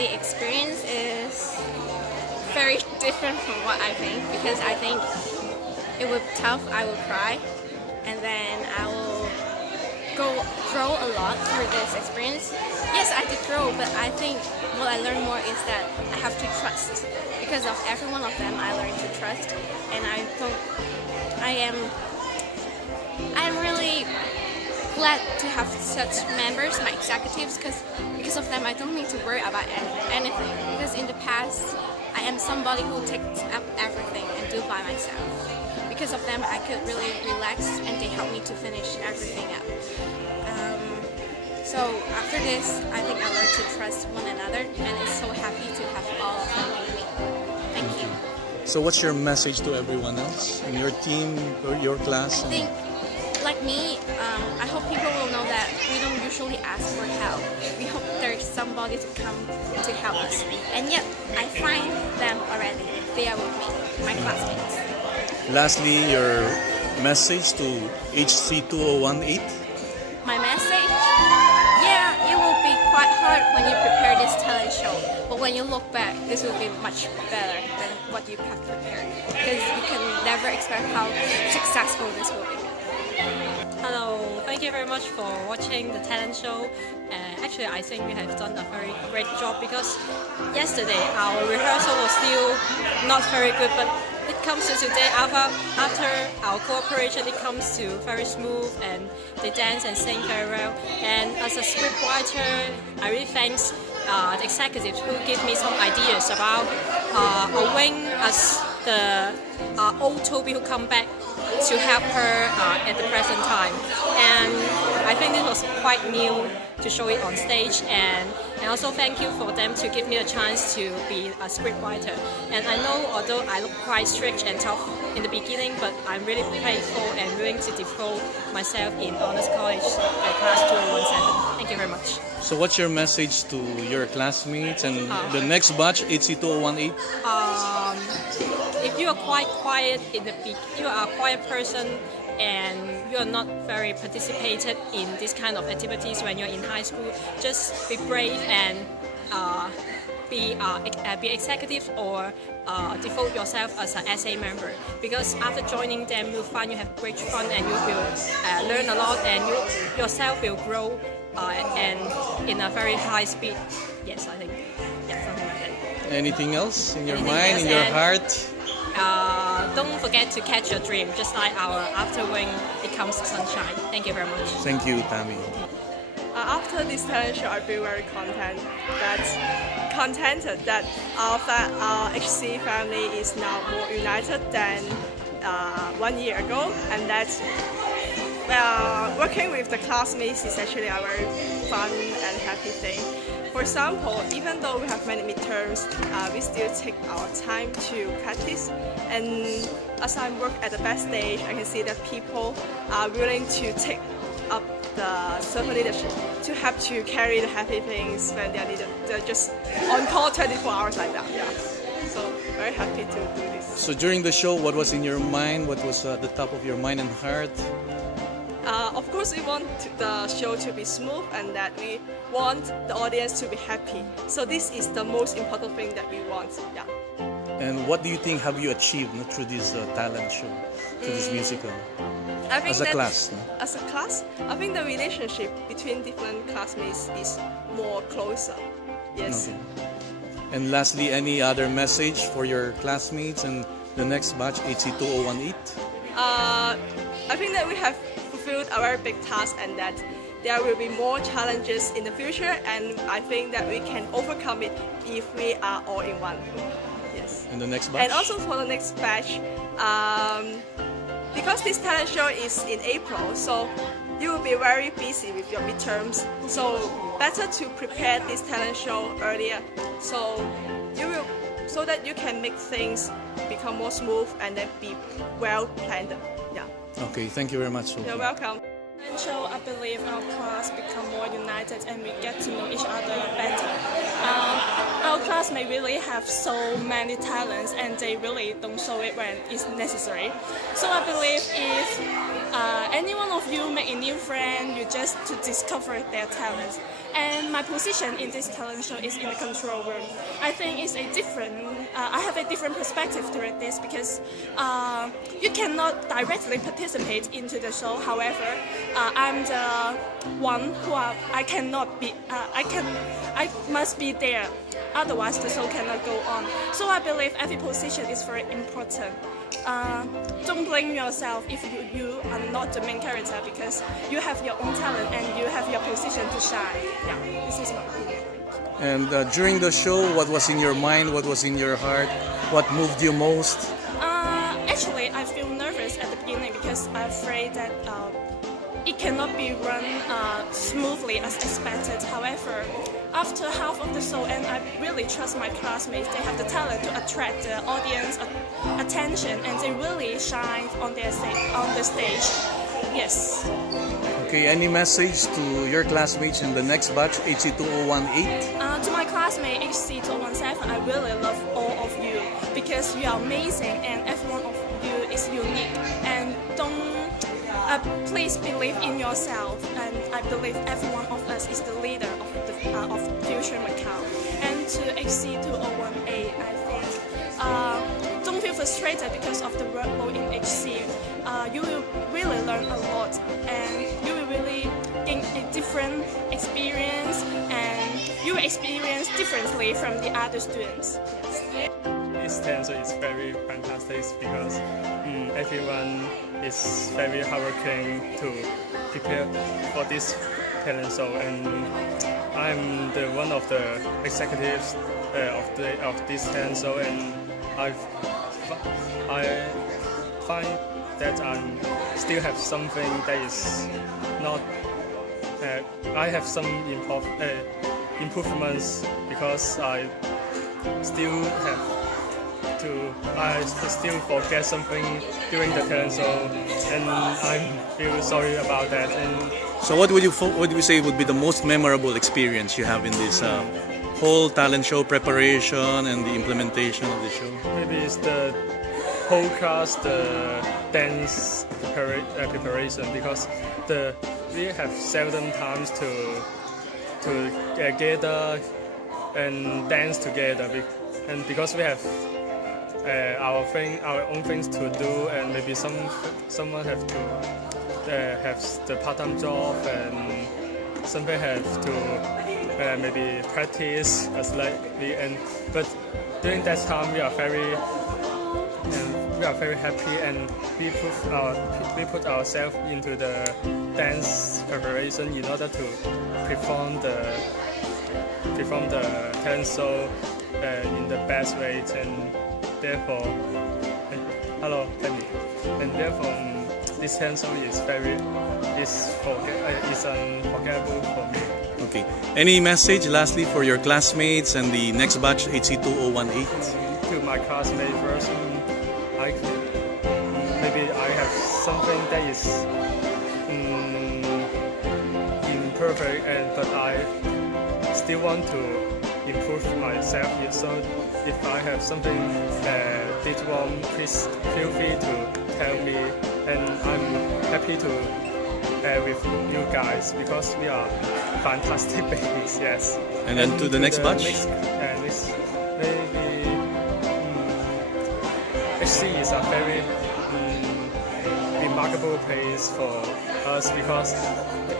the experience is very different from what I think, because I think it would be tough, I will cry, and then I will grow a lot through this experience. Yes, I did grow, but I think what I learned more is that I have to trust. Because of every one of them, I learned to trust, and I am really glad to have such members, my executives, because of them I don't need to worry about anything. Because in the past, I am somebody who takes up everything and do by myself. Because of them, I could really relax, and they help me to finish everything up. So after this, I think I learned to trust one another, and I'm so happy to have all of them with me. Thank you. So what's your message to everyone else in your team or your class? I think, like me, I hope people will know that we don't usually ask for help. We hope there's somebody to come to help us. And yet, I find them already. They are with me, my classmates. Lastly, your message to HC2018? My message? Yeah, it will be quite hard when you prepare this talent show. But when you look back, this will be much better than what you have prepared. Because you can never expect how successful this will be. Hello, thank you very much for watching the talent show. Actually, I think we have done a very great job, because yesterday our rehearsal was still not very good, but it comes to today, after our cooperation, it comes to very smooth, and they dance and sing very well. And as a scriptwriter, I really thank the executives who give me some ideas about Wing as the old Toby who come back to help her at the present time. And I think this was quite new to show it on stage, and also thank you for them to give me a chance to be a scriptwriter. And I know, although I look quite strict and tough in the beginning, but I'm really playful and willing to devote myself in Honors College class 2017. Thank you very much. So what's your message to your classmates and the next batch, HC2018? If you are quite quiet you are a quiet person, and you are not very participated in this kind of activities when you're in high school, just be brave and be executive, or devote yourself as an SA member. Because after joining them, you'll find you have great fun, and you will learn a lot, and you yourself will grow and in a very high speed. Yes, I think something like that. Anything else in your mind, in your heart? Don't forget to catch your dream, just like our After Wing becomes sunshine. Thank you very much. Thank you, Tammy. After this talent show, I feel very contented that our HC family is now more united than 1 year ago, and that working with the classmates is actually a very fun and happy thing. For example, even though we have many midterms, we still take our time to practice. And as I work at the backstage, I can see that people are willing to take up the server leadership to have to carry the heavy things when they are needed. They're just on call 24 hours like that. Yeah. So very happy to do this. So during the show, what was in your mind? What was at the top of your mind and heart? Of course, we want the show to be smooth, and that we want the audience to be happy. So this is the most important thing that we want. Yeah. And what do you think have you achieved through this talent show, through this musical? I think as a class? As a class, I think the relationship between different classmates is more closer. Yes. Okay. And lastly, any other message for your classmates and the next batch, HC2018? I think that we have fulfilled a very big task, and that there will be more challenges in the future, and I think that we can overcome it if we are all in one. Yes. And the next batch? And also for the next batch, because this talent show is in April, so you will be very busy with your midterms. So better to prepare this talent show earlier, so that you can make things become more smooth and then be well planned. Yeah. Okay, thank you very much. You're welcome. And so I believe our class become more united and we get to know each other better. Our class may really have so many talents and they really don't show it when it's necessary. So I believe if any one of you make a new friend, you just to discover their talents. And my position in this talent show is in the control room. I think it's a different, I have a different perspective toward this because you cannot directly participate into the show. However, I'm the one who I cannot be, I must be there. Otherwise, the show cannot go on. So I believe every position is very important. Don't blame yourself if you are not the main character because you have your own talent and you have your position to shine. Yeah, this is my opinion. And during the show, what was in your mind? What was in your heart? What moved you most? Actually, I feel nervous at the beginning because I'm afraid that it cannot be run smoothly as expected. However, after half of the show, and I really trust my classmates, they have the talent to attract the audience attention, and they really shine on the stage. Yes. Okay, any message to your classmates in the next batch, HC2018? To my classmate HC2017, I really love all of you because you are amazing and every one of you is unique. And don't please believe in yourself, and I believe every one of us is the leader of future Macau. And to HC2018, I think don't feel frustrated because of the workload in HC. You will really learn a lot, and you will really gain a different experience, and you will experience differently from the other students. Yes. This talent show is very fantastic because everyone is very hardworking to prepare for this talent show, and I'm the one of the executives of this talent show, and I find that I still have something that is not. I have some improvements because I still forget something during the talent show, and I feel sorry about that. And So what would you say would be the most memorable experience you have in this whole talent show preparation and the implementation of the show? maybe it's the whole class, the dance preparation, because we have seldom times to gather and dance together, and because we have our own things to do, and maybe someone have to have the part-time job, and somebody have to maybe practice as likely. But during that time, we are very happy, and we put ourselves into the dance preparation in order to perform the talent show in the best way, and therefore, hello, Penny. And therefore, this talent show is unforgettable for me. Okay. Any message lastly for your classmates and the next batch, HC2018? To my classmates first, maybe I have something that is imperfect, but I still want to improve myself. So if I have something did wrong, please feel free to tell me, and I'm happy to with you guys because we are fantastic babies. Yes. And then to the next batch? Maybe HC is a very remarkable place for us because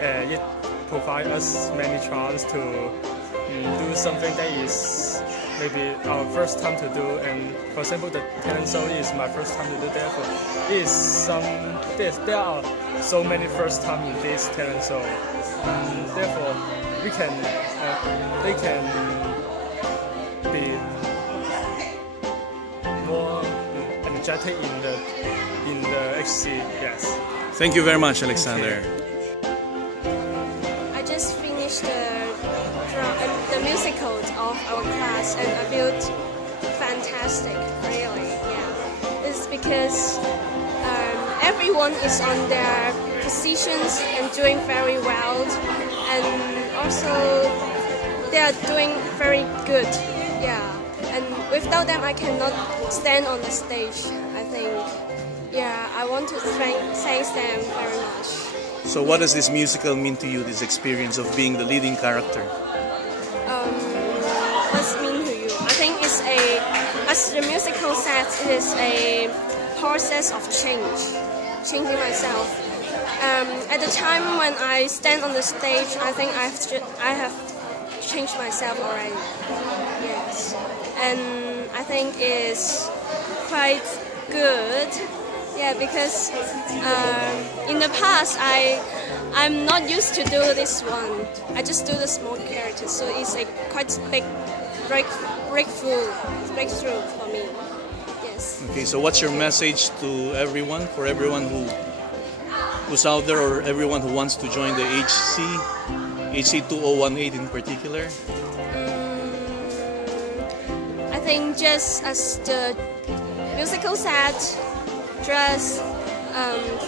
it provides us many chances to do something that is maybe our first time to do. And for example, the talent show is my first time to do. Therefore, there are so many first time in this talent show. Therefore, they can be more energetic in the HC. Yes. Thank you very much, Alexander. I just finished the musicals of our class, and I felt fantastic, really. Yeah, it's because everyone is on their positions and doing very well, and also they are doing very good. Yeah, and without them, I cannot stand on the stage. I think. Yeah, I want to thank them very much. So what does this musical mean to you, this experience of being the leading character? What's mean to you? I think it's as the musical says, it is a process of changing myself. At the time when I stand on the stage, I think I have changed myself already. Yes, and I think it's quite good. Yeah, because in the past I'm not used to do this one. I just do the small characters, so it's a quite big breakthrough for me. Yes. Okay, so what's your message to everyone, for everyone who's out there, or everyone who wants to join the HC 2018 in particular? I think just as the musical said, just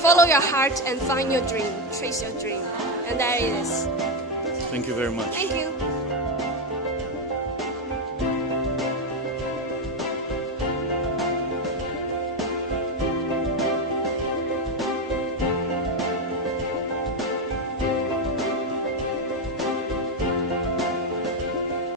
follow your heart and find your dream, chase your dream, and that it is. Thank you very much. Thank you.